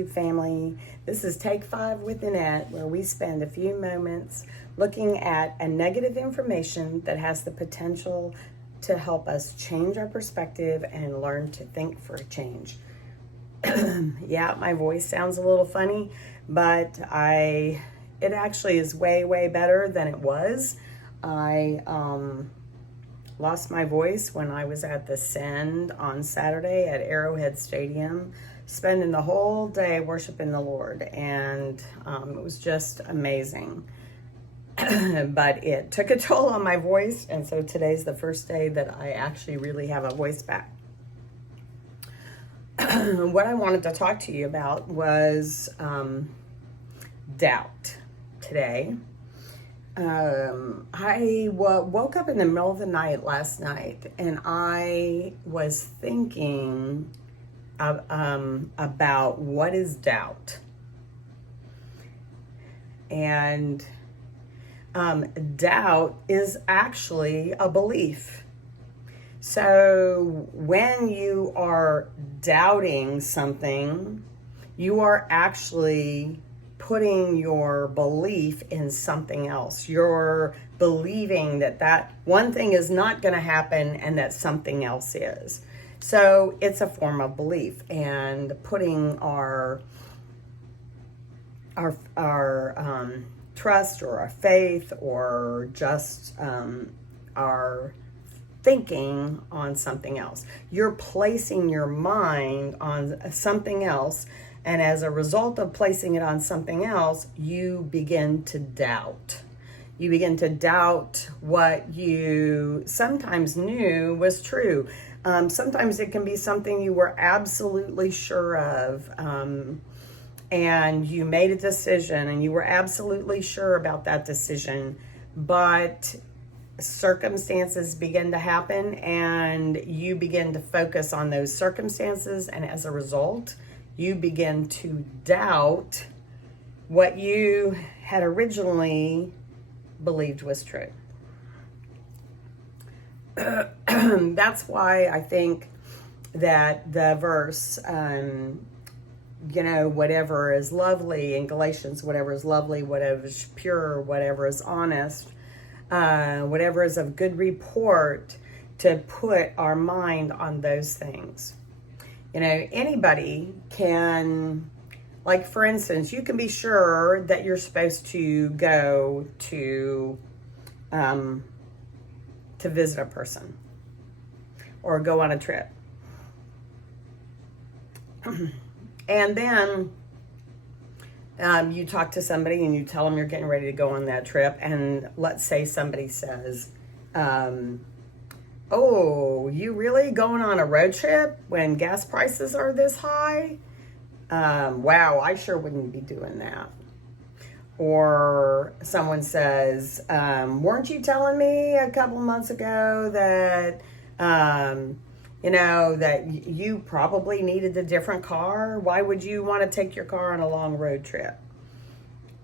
YouTube family. This is Take 5 with Nanette, where we spend a few moments looking at a negative information that has the potential to help us change our perspective and learn to think for a change. Yeah, my voice sounds a little funny, but it actually is way, way better than it was. I lost my voice when I was at the Send on Saturday at Arrowhead Stadium, spending the whole day worshiping the Lord, and it was just amazing. But it took a toll on my voice, and so today's the first day that I actually really have a voice back. What I wanted to talk to you about was doubt today. I woke up in the middle of the night last night, and I was thinking about what is doubt. And doubt is actually a belief. So when you are doubting something, you are actually putting your belief in something else. You're believing that one thing is not going to happen and that something else is. So it's a form of belief, and putting our trust or our faith or just our thinking on something else. You're placing your mind on something else, and as a result of placing it on something else, you begin to doubt. You begin to doubt what you sometimes knew was true. Sometimes it can be something you were absolutely sure of, and you made a decision and you were absolutely sure about that decision, but circumstances begin to happen and you begin to focus on those circumstances, and as a result, you begin to doubt what you had originally believed was true. That's why I think that the verse, whatever is lovely in Galatians, whatever is lovely, whatever is pure, whatever is honest, whatever is of good report, to put our mind on those things. Anybody can, like for instance, you can be sure that you're supposed to go to visit a person or go on a trip. And then you talk to somebody and you tell them you're getting ready to go on that trip, and let's say somebody says, oh, you really going on a road trip when gas prices are this high? Wow, I sure wouldn't be doing that. Or someone says, weren't you telling me a couple months ago that, that you probably needed a different car? Why would you want to take your car on a long road trip?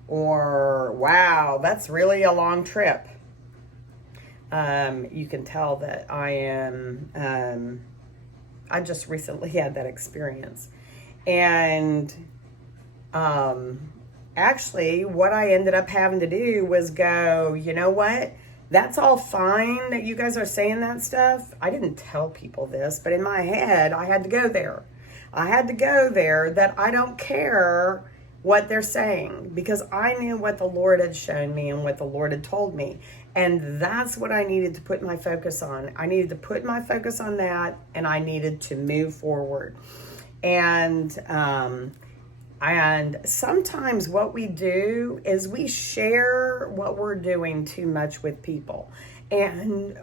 Or, wow, that's really a long trip. You can tell that I just recently had that experience. And actually, what I ended up having to do was go, you know what? That's all fine that you guys are saying that stuff. I didn't tell people this, but in my head, I had to go there. I had to go there that I don't care what they're saying, because I knew what the Lord had shown me and what the Lord had told me. And that's what I needed to put my focus on. I needed to put my focus on that, and I needed to move forward. And sometimes what we do is we share what we're doing too much with people. And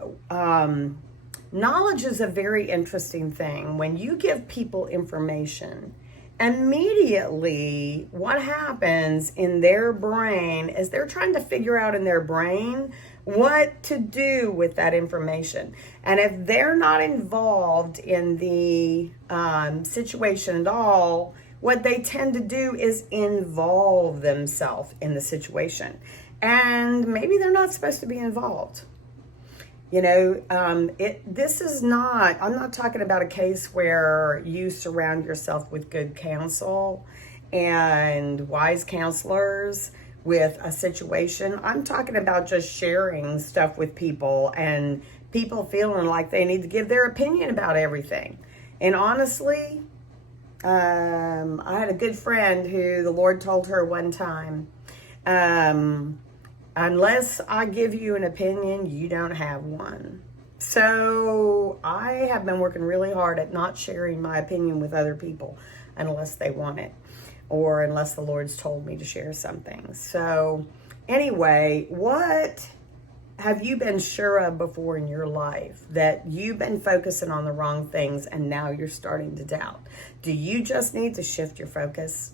knowledge is a very interesting thing. When you give people information, immediately what happens in their brain is they're trying to figure out in their brain what to do with that information. And if they're not involved in the situation at all, what they tend to do is involve themselves in the situation. And maybe they're not supposed to be involved. This is not, I'm not talking about a case where you surround yourself with good counsel and wise counselors with a situation. I'm talking about just sharing stuff with people and people feeling like they need to give their opinion about everything. And honestly, I had a good friend who the Lord told her one time, unless I give you an opinion, you don't have one. So I have been working really hard at not sharing my opinion with other people unless they want it, or unless the Lord's told me to share something. So anyway, what have you been sure of before in your life that you've been focusing on the wrong things and now you're starting to doubt? Do you just need to shift your focus?